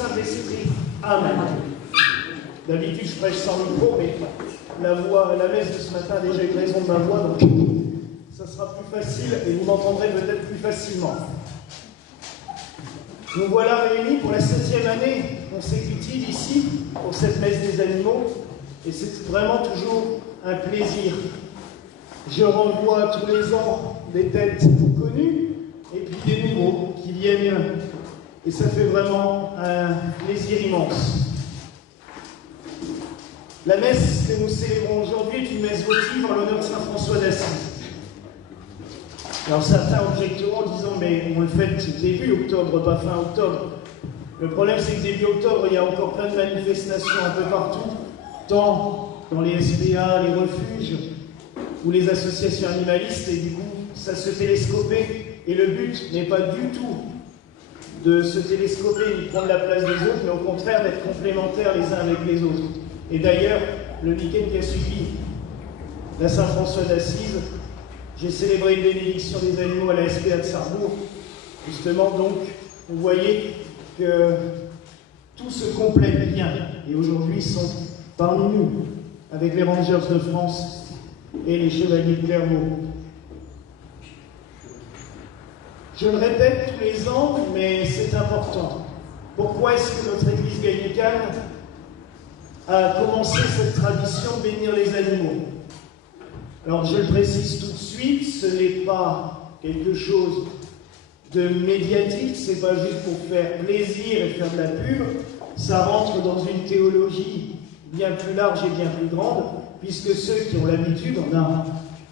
simple et c'est Amen. D'habitude, je prêche sans micro, mais la messe de ce matin a déjà une raison de ma voix, donc ça sera plus facile et vous m'entendrez peut-être plus facilement. Nous voilà réunis pour la 7e année consécutive ici, pour cette messe des animaux, et c'est vraiment toujours un plaisir. Je revois tous les ans des têtes connues, et puis des nouveaux qui viennent, et ça fait vraiment un plaisir immense. La messe que nous célébrons aujourd'hui est une messe votive en l'honneur de Saint François d'Assise. Alors certains objecteront en disant mais on le fait début octobre, pas fin octobre. Le problème c'est que début octobre il y a encore plein de manifestations un peu partout, tant dans les SPA, les refuges ou les associations animalistes, et du coup ça se télescopait, et le but n'est pas du tout de se télescoper ni de prendre la place des autres, mais au contraire d'être complémentaires les uns avec les autres. Et d'ailleurs, le week-end qui a suivi la Saint-François d'Assise, j'ai célébré une bénédiction des animaux à la SPA de Sarrebourg. Justement, donc, vous voyez que tout se complète bien. Et aujourd'hui, ils sont parmi nous, avec les Rangers de France et les Chevaliers de Clermont. Je le répète tous les ans, mais c'est important. Pourquoi est-ce que notre Église gallicane a commencé cette tradition de bénir les animaux? Alors je le précise tout de suite, ce n'est pas quelque chose de médiatique, c'est pas juste pour faire plaisir et faire de la pub, ça rentre dans une théologie bien plus large et bien plus grande, puisque ceux qui ont l'habitude, on a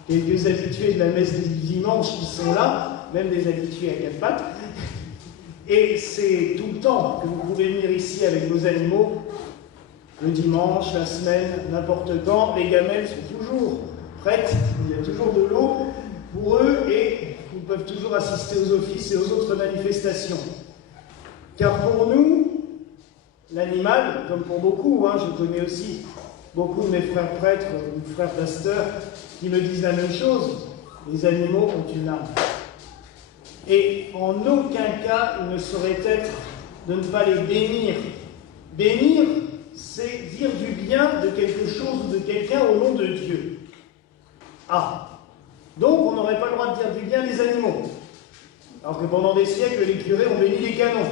quelques habitués de la messe du dimanche qui sont là, même des habitués à quatre pattes, et c'est tout le temps que vous pouvez venir ici avec vos animaux, le dimanche, la semaine, n'importe quand, les gamelles sont toujours prêtes, il y a toujours de l'eau pour eux et ils peuvent toujours assister aux offices et aux autres manifestations. Car pour nous, l'animal, comme pour beaucoup, je connais aussi beaucoup de mes frères prêtres ou frères pasteurs qui me disent la même chose, les animaux ont une âme. Et en aucun cas, il ne saurait être de ne pas les bénir. Bénir, c'est dire du bien de quelque chose ou de quelqu'un au nom de Dieu. Ah, donc on n'aurait pas le droit de dire du bien des animaux. Alors que pendant des siècles, les curés ont béni les canons.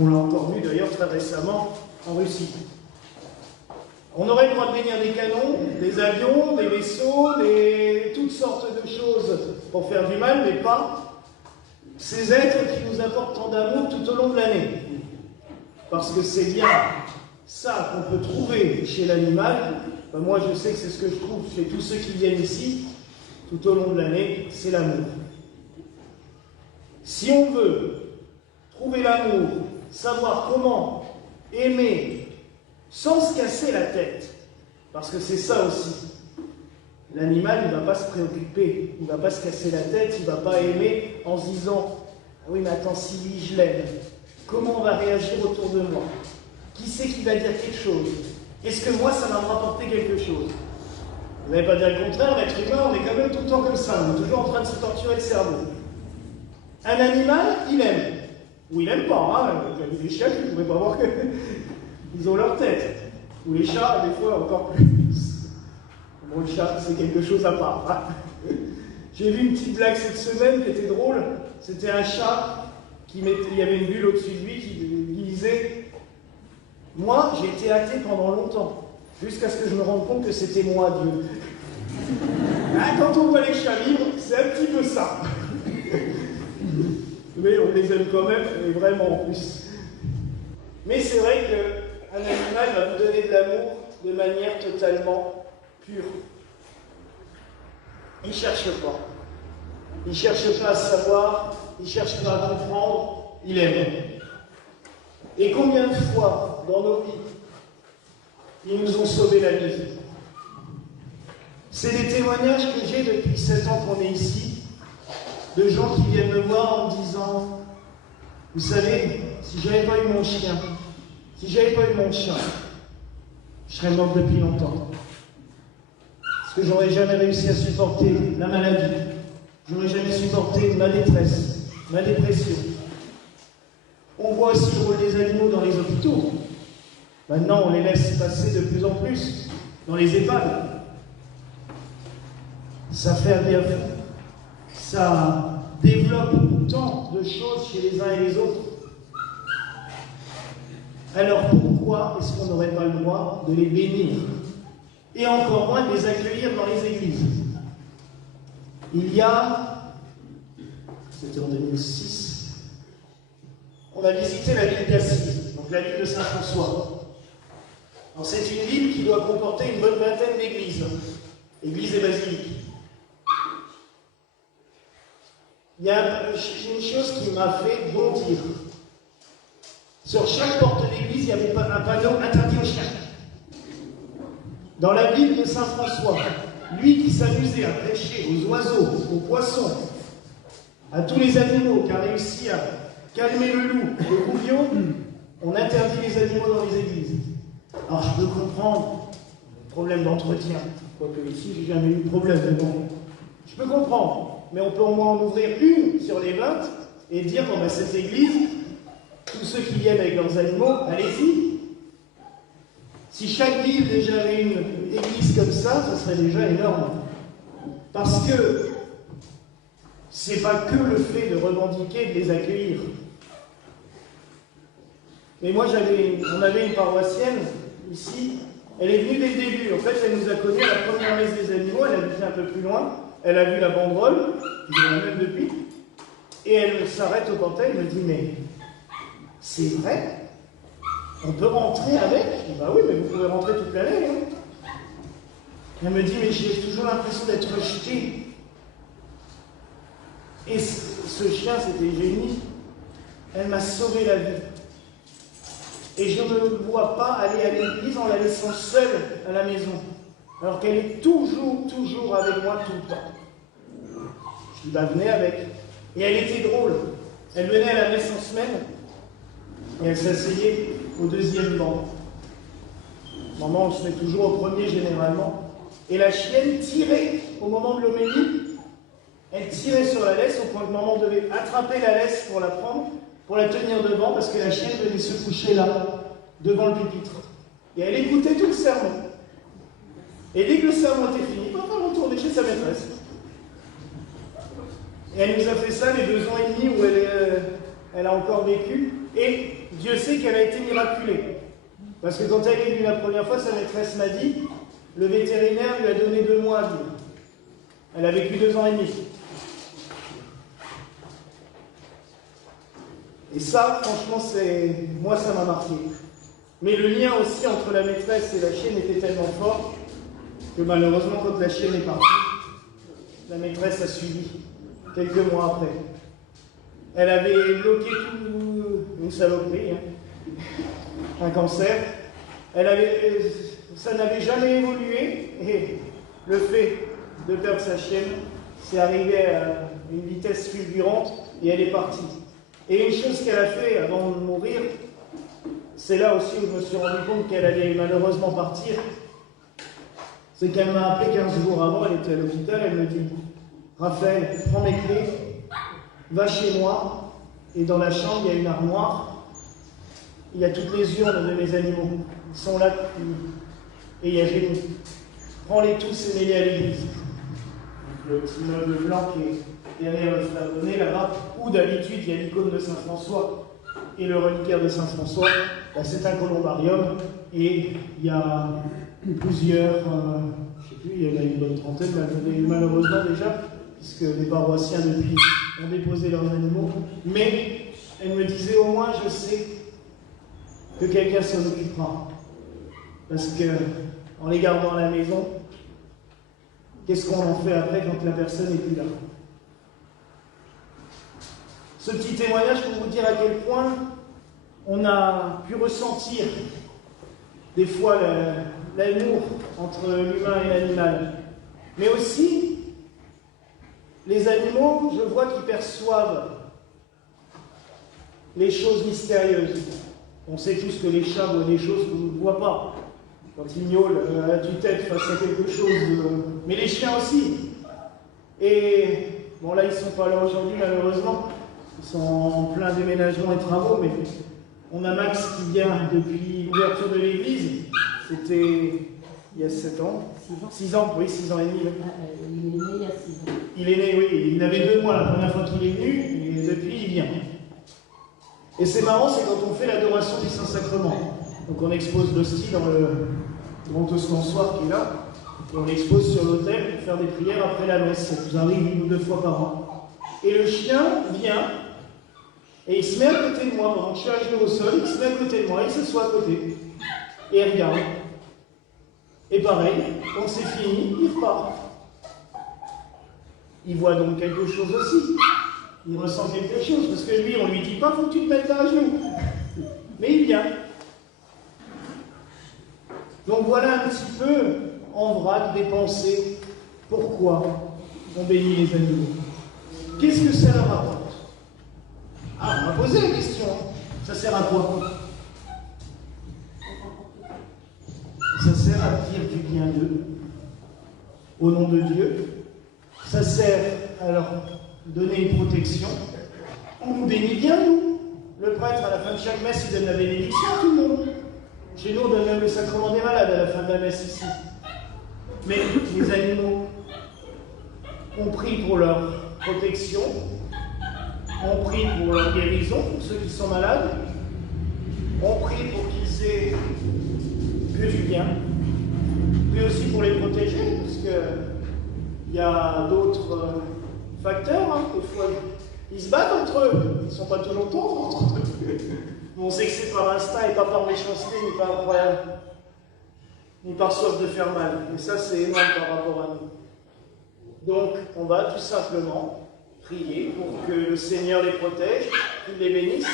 On l'a encore vu d'ailleurs très récemment en Russie. On aurait le droit de bénir des canons, des avions, des vaisseaux, toutes sortes de choses pour faire du mal, mais pas ces êtres qui nous apportent tant d'amour tout au long de l'année. Parce que c'est bien ça qu'on peut trouver chez l'animal. Moi, je sais que c'est ce que je trouve chez tous ceux qui viennent ici, tout au long de l'année, c'est l'amour. Si on veut trouver l'amour, savoir comment aimer sans se casser la tête, parce que c'est ça aussi, l'animal, il ne va pas se préoccuper, il ne va pas se casser la tête, il ne va pas aimer en se disant « Ah oui, mais attends, si lui, je l'aime, comment on va réagir autour de moi? Qui c'est qui va dire quelque chose? Est-ce que moi, ça va me rapporter quelque chose ?» Vous n'allez pas dire le contraire, l'être humain, on est quand même tout le temps comme ça, on est toujours en train de se torturer le cerveau. Un animal, il aime. Ou il n'aime pas, il y a des chiens qui ne pourraient pas voir qu'ils ont leur tête. Ou les chats, des fois, encore plus. Bon, le chat, c'est quelque chose à part. J'ai vu une petite blague cette semaine qui était drôle. C'était un chat il y avait une bulle au-dessus de lui qui disait « Moi, j'ai été athée pendant longtemps, jusqu'à ce que je me rende compte que c'était moi, Dieu. » Quand on voit les chats vivre, c'est un petit peu ça. Mais on les aime quand même, et vraiment en plus. Mais c'est vrai qu'un animal va vous donner de l'amour de manière totalement pure. Il ne cherche pas. Il ne cherche pas à savoir, il ne cherche pas à comprendre, il aime. Et combien de fois dans nos vies, ils nous ont sauvé la vie? C'est des témoignages que j'ai depuis 7 ans qu'on est ici, de gens qui viennent me voir en me disant « Vous savez, si je n'avais pas eu mon chien, si je n'avais pas eu mon chat, je serais mort depuis longtemps. Parce que j'aurais jamais réussi à supporter la maladie, j'aurais jamais supporté ma détresse, ma dépression. On voit aussi le rôle des animaux dans les hôpitaux. Maintenant, on les laisse passer de plus en plus dans les EHPAD. Ça fait un bien fou. Ça développe tant de choses chez les uns et les autres. Alors pourquoi est-ce qu'on n'aurait pas le droit de les bénir? Et encore moins de les accueillir dans les églises. Il y a, c'était en 2006, on a visité la ville d'Assise, donc la ville de Saint-François. Alors c'est une ville qui doit comporter une bonne vingtaine d'églises, églises et basiliques. Il y a une chose qui m'a fait bondir. Sur chaque porte d'église, il y avait un panneau interdit aux chiens. Dans la ville de Saint-François, lui qui s'amusait à prêcher aux oiseaux, aux poissons, à tous les animaux, qui a réussi à calmer le loup, le gouvion, on interdit les animaux dans les églises. Alors je peux comprendre le problème d'entretien, quoique ici j'ai jamais eu de problème, mais bon, je peux comprendre, mais on peut au moins en ouvrir une sur les 20 et dire, bon ben cette église, tous ceux qui viennent avec leurs animaux, allez-y. Si chaque ville déjà avait une église comme ça serait déjà énorme. Parce que c'est pas que le fait de revendiquer, de les accueillir. Mais moi, on avait une paroissienne ici, elle est venue dès le début. En fait, elle nous a connus à la première messe des animaux, elle habitait un peu plus loin, elle a vu la banderole, je la même depuis, et elle s'arrête au portail et me dit, mais c'est vrai? On peut rentrer avec? Je dis, bah oui, mais vous pouvez rentrer toute l'année. Hein. Elle me dit, mais j'ai toujours l'impression d'être rejeté. Et ce chien, c'était génie. Elle m'a sauvé la vie. Et je ne me vois pas aller à l'église en la laissant seule à la maison. Alors qu'elle est toujours avec moi tout le temps. Je dis, bah venez avec. Et elle était drôle. Elle venait à la messe en semaine. Et elle s'asseyait au deuxième banc. Maman, on se met toujours au premier généralement. Et la chienne tirait au moment de l'homélie. Elle tirait sur la laisse au point que maman devait attraper la laisse pour la prendre, pour la tenir devant, parce que la chienne venait se coucher là, devant le pupitre. Et elle écoutait tout le sermon. Et dès que le sermon était fini, papa retournait chez sa maîtresse. Et elle nous a fait ça les 2 ans et demi où elle a encore vécu. Et Dieu sait qu'elle a été miraculée. Parce que quand elle est venue la première fois, sa maîtresse m'a dit, le vétérinaire lui a donné 2 mois à vivre. Elle a vécu 2 ans et demi. Et ça, franchement, moi, ça m'a marqué. Mais le lien aussi entre la maîtresse et la chienne était tellement fort que malheureusement, quand la chienne est partie, la maîtresse a suivi quelques mois après. Elle avait bloqué une saloperie, hein, un cancer. Ça n'avait jamais évolué, et le fait de perdre sa chienne, c'est arrivé à une vitesse fulgurante, et elle est partie. Et une chose qu'elle a fait avant de mourir, c'est là aussi où je me suis rendu compte qu'elle allait malheureusement partir, c'est qu'elle m'a appelé 15 jours avant, elle était à l'hôpital, elle me dit, Raphaël, prends mes clés, va chez moi, et dans la chambre, il y a une armoire, il y a toutes les urnes de mes animaux. Ils sont là, et il y a Génie. Prends-les tous et mets-les à l'église. Le petit meuble blanc qui est derrière le frère René, là-bas, où d'habitude il y a l'icône de Saint-François et le reliquaire de Saint-François, ben, c'est un columbarium, et il y a plusieurs, je ne sais plus, il y en a une bonne trentaine, malheureusement déjà, puisque les paroissiens depuis ont déposé leurs animaux, mais elle me disait, au moins je sais que quelqu'un s'en occupera. Parce que, en les gardant à la maison, qu'est-ce qu'on en fait après quand la personne n'est plus là? Ce petit témoignage pour vous dire à quel point on a pu ressentir des fois l'amour entre l'humain et l'animal. Mais aussi, les animaux, je vois qu'ils perçoivent les choses mystérieuses. On sait tous que les chats voient des choses qu'on ne voit pas. Quand ils miaulent à tue-tête face à quelque chose. Mais les chiens aussi. Et, bon là ils ne sont pas là aujourd'hui malheureusement, Ils sont en plein déménagement et travaux, mais on a Max qui vient depuis l'ouverture de l'église. C'était il y a 7 ans. 6 ans, oui, 6 ans et demi. Il est né il y a 6 ans. Il est né, oui, il avait 2 mois la première fois qu'il est venu, et depuis il vient. Et c'est marrant, c'est quand on fait l'adoration du Saint-Sacrement. Donc on expose l'hostie dans le grand ostensoir qui est là, et on l'expose sur l'autel pour faire des prières après la messe. Ça nous arrive 1 ou 2 fois par an. Et le chien vient, et il se met à côté de moi, pendant que je suis à genoux au sol, il se met à côté de moi, il s'assoit à côté, et il regarde. Et pareil, quand c'est fini, il repart. Il voit donc quelque chose aussi. Il ressent quelque chose, parce que lui, on lui dit pas, faut que tu te mettes à genoux. Mais il vient. Donc voilà un petit peu, en vrac, des pensées. Pourquoi on bénit les animaux? Qu'est-ce que ça leur apporte? Ah, on m'a posé la question. Ça sert à quoi? Ça sert à dire du bien d'eux, au nom de Dieu. Ça sert à leur donner une protection. On nous bénit bien, nous. Le prêtre, à la fin de chaque messe, il donne la bénédiction à tout le monde. Chez nous, on donne même le sacrement des malades à la fin de la messe ici. Mais les animaux ont pris pour leur protection, ont pris pour leur guérison, pour ceux qui sont malades, ont pris pour qu'ils aient que du bien, mais aussi pour les protéger, parce qu'il y a d'autres facteurs, hein, des fois ils se battent entre eux, ils ne sont pas toujours tendres entre eux. On sait que c'est par instinct et pas par méchanceté, ni par soif de faire mal. Et ça, c'est énorme par rapport à nous. Donc, on va tout simplement prier pour que le Seigneur les protège, qu'il les bénisse.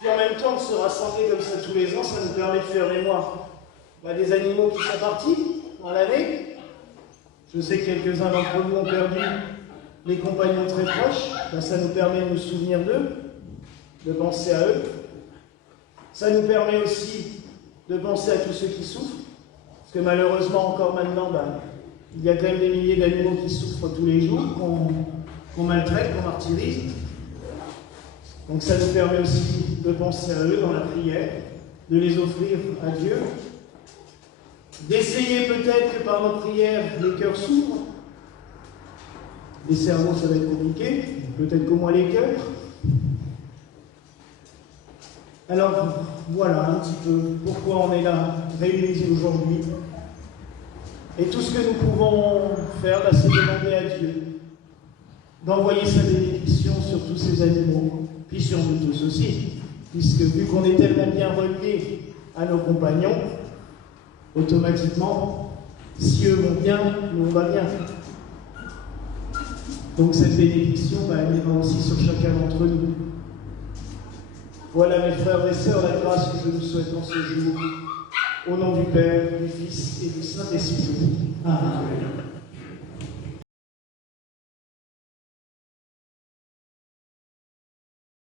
Puis en même temps, de se rassembler comme ça tous les ans, ça nous permet de faire mémoire des animaux qui sont partis dans l'année. Je sais que quelques-uns d'entre nous ont perdu des compagnons très proches. Ça nous permet de nous souvenir d'eux, de penser à eux. Ça nous permet aussi de penser à tous ceux qui souffrent. Parce que malheureusement, encore maintenant, il y a quand même des milliers d'animaux qui souffrent tous les jours, qu'on maltraite, qu'on martyrise. Donc ça nous permet aussi de penser à eux dans la prière, de les offrir à Dieu, d'essayer peut-être que par nos prières, les cœurs s'ouvrent. Les cerveaux, ça va être compliqué, peut-être qu'au moins les cœurs. Alors, voilà un petit peu pourquoi on est là, réunis aujourd'hui. Et tout ce que nous pouvons faire, c'est demander à Dieu d'envoyer sa bénédiction sur tous ces animaux, puis sur nous tous aussi, puisque vu qu'on est tellement bien reliés à nos compagnons, automatiquement, si eux vont bien, nous on va bien. Donc cette bénédiction, elle viendra aussi sur chacun d'entre nous. Voilà mes frères et sœurs, la grâce que je vous souhaite en ce jour, au nom du Père, du Fils et du Saint-Esprit. Amen.